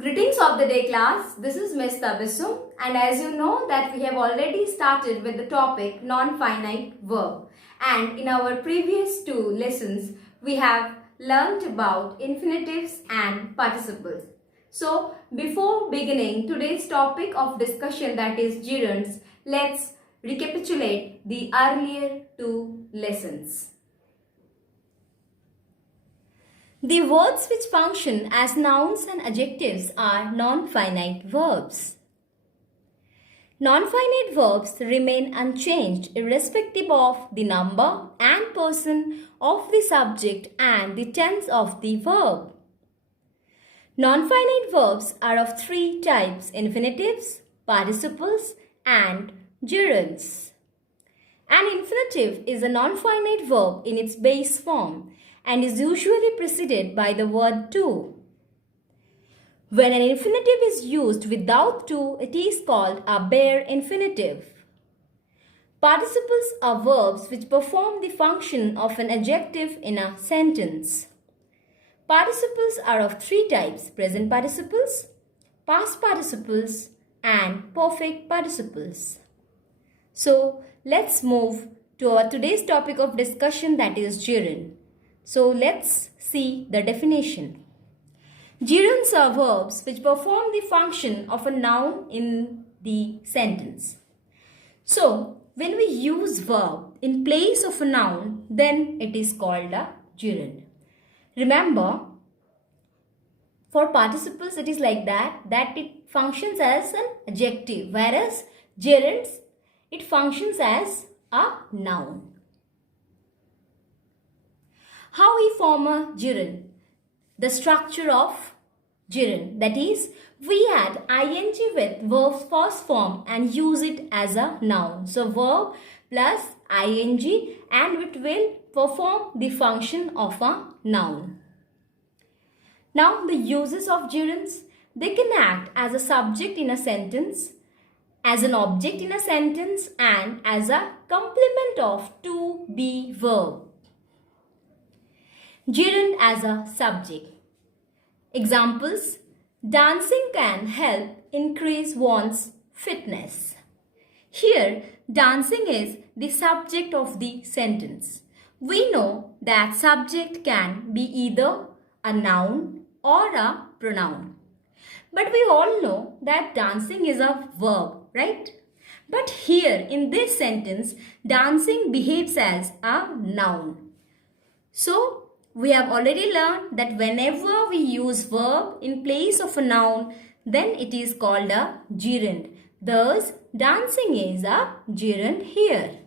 Greetings of the day class, this is Ms. Tabissum and as you know that we have already started with the topic non-finite verb, and in our previous two lessons we have learnt about infinitives and participles. So before beginning today's topic of discussion, that is gerunds, let's recapitulate the earlier two lessons. The words which function as nouns and adjectives are non-finite verbs. Non-finite verbs remain unchanged irrespective of the number and person of the subject and the tense of the verb. Non-finite verbs are of three types: infinitives, participles, and gerunds. An infinitive is a non-finite verb in its base form and is usually preceded by the word to. When an infinitive is used without to, it is called a bare infinitive. Participles are verbs which perform the function of an adjective in a sentence. Participles are of three types: present participles, past participles, and perfect participles. So, let's move to our today's topic of discussion, that is gerund. So let's see the definition. Gerunds are verbs which perform the function of a noun in the sentence. So when we use verb in place of a noun, then it is called a gerund. Remember, for participles it is like that it functions as an adjective, whereas gerunds, it functions as a noun. How we form a gerund? The structure of gerund, that is, we add ing with verb's first form and use it as a noun. So verb plus ing and it will perform the function of a noun. Now the uses of gerunds: they can act as a subject in a sentence, as an object in a sentence, and as a complement of to be verb. Gerund as a subject. Examples: dancing can help increase one's fitness. Here, dancing is the subject of the sentence. We know that subject can be either a noun or a pronoun. But we all know that dancing is a verb, right? But here in this sentence, dancing behaves as a noun. So, we have already learned that whenever we use verb in place of a noun, then it is called a gerund. Thus, dancing is a gerund here.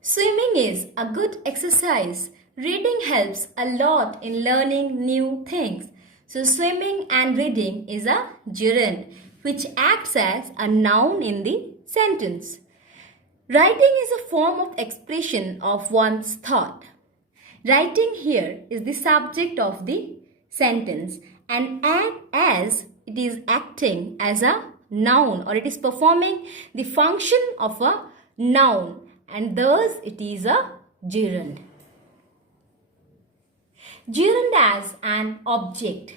Swimming is a good exercise. Reading helps a lot in learning new things. So, swimming and reading is a gerund which acts as a noun in the sentence. Writing is a form of expression of one's thought. Writing here is the subject of the sentence, and as it is acting as a noun, or it is performing the function of a noun, and thus it is a gerund. Gerund as an object.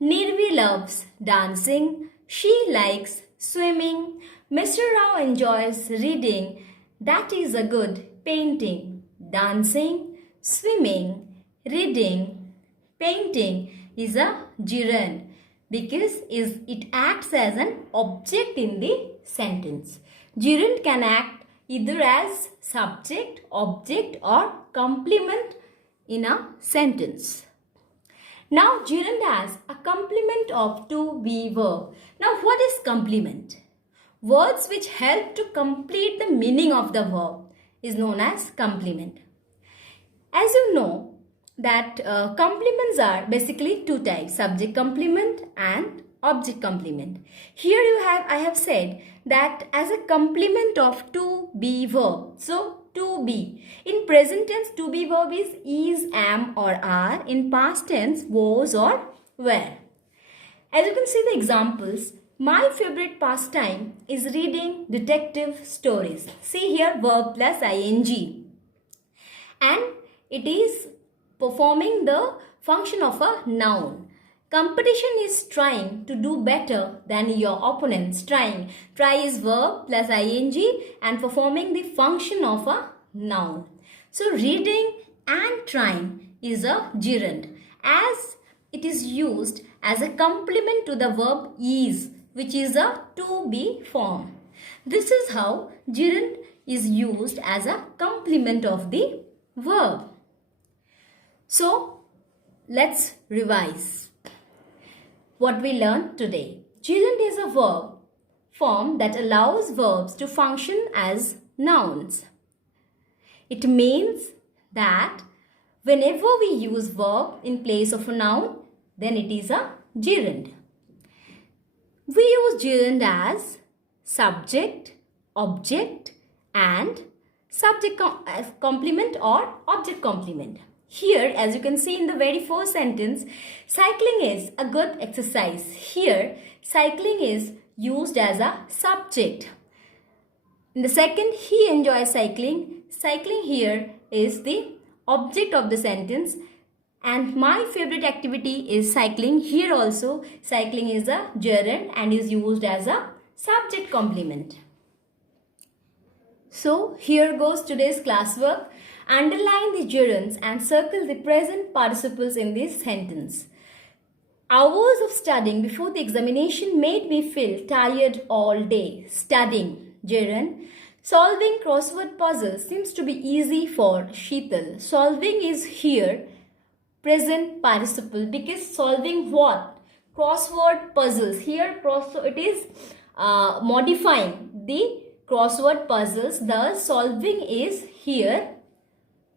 Nirvi loves dancing. She likes swimming. Mr. Rao enjoys reading. That is a good painting. Dancing, swimming, reading, painting is a gerund because it acts as an object in the sentence. Gerund can act either as subject, object, or complement in a sentence. Now gerund as a complement of to be verb. Now what is complement? Words which help to complete the meaning of the verb is known as complement. As you know that complements are basically two types: subject complement and object complement. Here I have said that as a complement of to be verb. So to be. In present tense, to be verb is, am, or are. In past tense, was or were. As you can see the examples, my favorite pastime is reading detective stories. See here, verb plus ing. And it is performing the function of a noun. Competition is trying to do better than your opponents. Trying. Try is verb plus ing and performing the function of a noun. So reading and trying is a gerund as it is used as a complement to the verb is, which is a to be form. This is how gerund is used as a complement of the verb. So let's revise what we learned today. Gerund is a verb form that allows verbs to function as nouns. It means that whenever we use verb in place of a noun, then it is a gerund. We use gerund as subject, object and subject complement or object complement. Here, as you can see in the very first sentence, cycling is a good exercise. Here, cycling is used as a subject. In the second, he enjoys cycling. Cycling here is the object of the sentence. And my favorite activity is cycling. Here also, cycling is a gerund and is used as a subject complement. So, here goes today's classwork. Underline the gerunds and circle the present participles in this sentence. Hours of studying before the examination made me feel tired all day. Studying, gerund. Solving crossword puzzles seems to be easy for Sheetal. Solving is here present participle because solving what? Crossword puzzles. Here it is modifying the crossword puzzles. Thus solving is here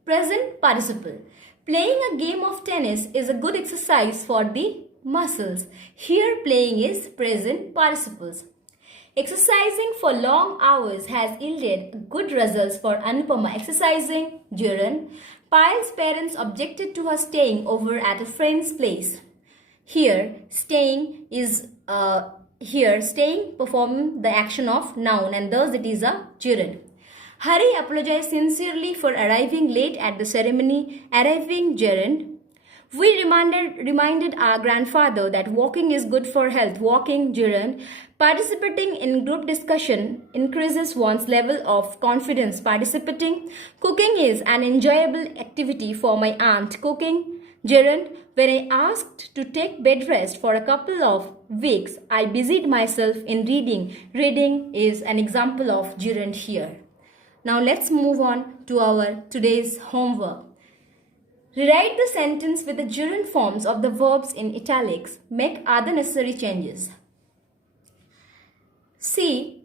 present participle. Playing a game of tennis is a good exercise for the muscles. Here playing is present participles. Exercising for long hours has yielded good results for Anupama. Exercising, gerund. Payal's parents objected to her staying over at a friend's place. Here, staying is staying performing the action of noun and thus it is a gerund. Hari apologized sincerely for arriving late at the ceremony. Arriving, gerund. We reminded our grandfather that walking is good for health. Walking, gerund. Participating in group discussion increases one's level of confidence. Participating. Cooking is an enjoyable activity for my aunt. Cooking, gerund. When I asked to take bed rest for a couple of weeks, I busied myself in reading. Reading is an example of gerund here. Now let's move on to our today's homework. Rewrite the sentence with the gerund forms of the verbs in italics. Make other necessary changes. See,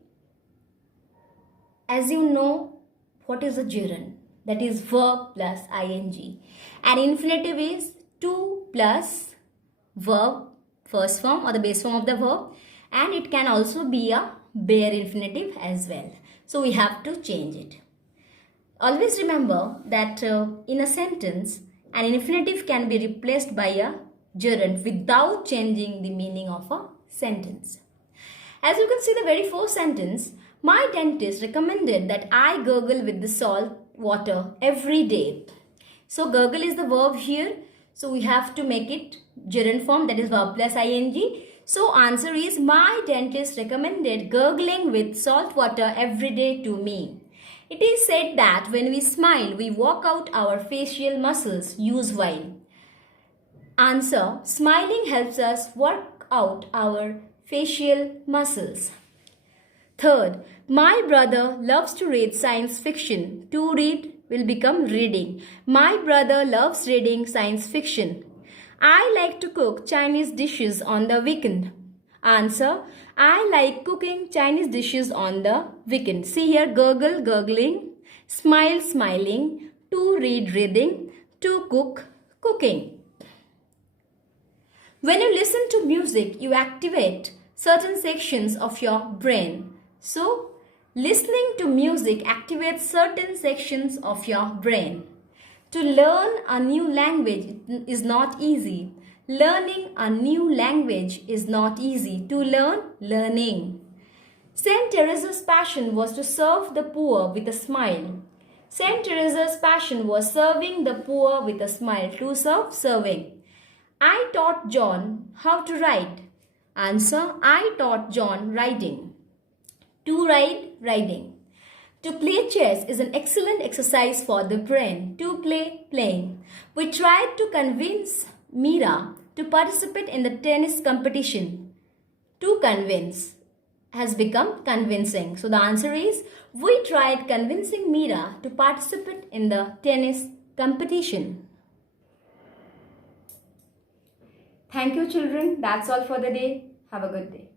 as you know, what is a gerund? That is verb plus ing. An infinitive is to plus verb, first form or the base form of the verb. And it can also be a bare infinitive as well. So we have to change it. Always remember that in a sentence, an infinitive can be replaced by a gerund without changing the meaning of a sentence. As you can see the very first sentence, my dentist recommended that I gargle with the salt water every day. So gargle is the verb here. So we have to make it gerund form, that is verb plus ing. So answer is my dentist recommended gurgling with salt water every day to me. It is said that when we smile, we work out our facial muscles. Use while. Answer, smiling helps us work out our facial muscles. Third, my brother loves to read science fiction. To read will become reading. My brother loves reading science fiction. I like to cook Chinese dishes on the weekend. Answer, I like cooking Chinese dishes on the weekend. See here, gurgle, gurgling, smile, smiling, to read, reading, to cook, cooking. When you listen to music, you activate certain sections of your brain. So, listening to music activates certain sections of your brain. To learn a new language is not easy. Learning a new language is not easy. To learn, learning. Saint Teresa's passion was to serve the poor with a smile. Saint Teresa's passion was serving the poor with a smile. To serve, serving. I taught John how to ride. Answer, I taught John riding. To ride, riding. To play chess is an excellent exercise for the brain. To play, playing. We tried to convince Meera to participate in the tennis competition. To convince has become convincing. So the answer is, we tried convincing Meera to participate in the tennis competition. Thank you, children. That's all for the day. Have a good day.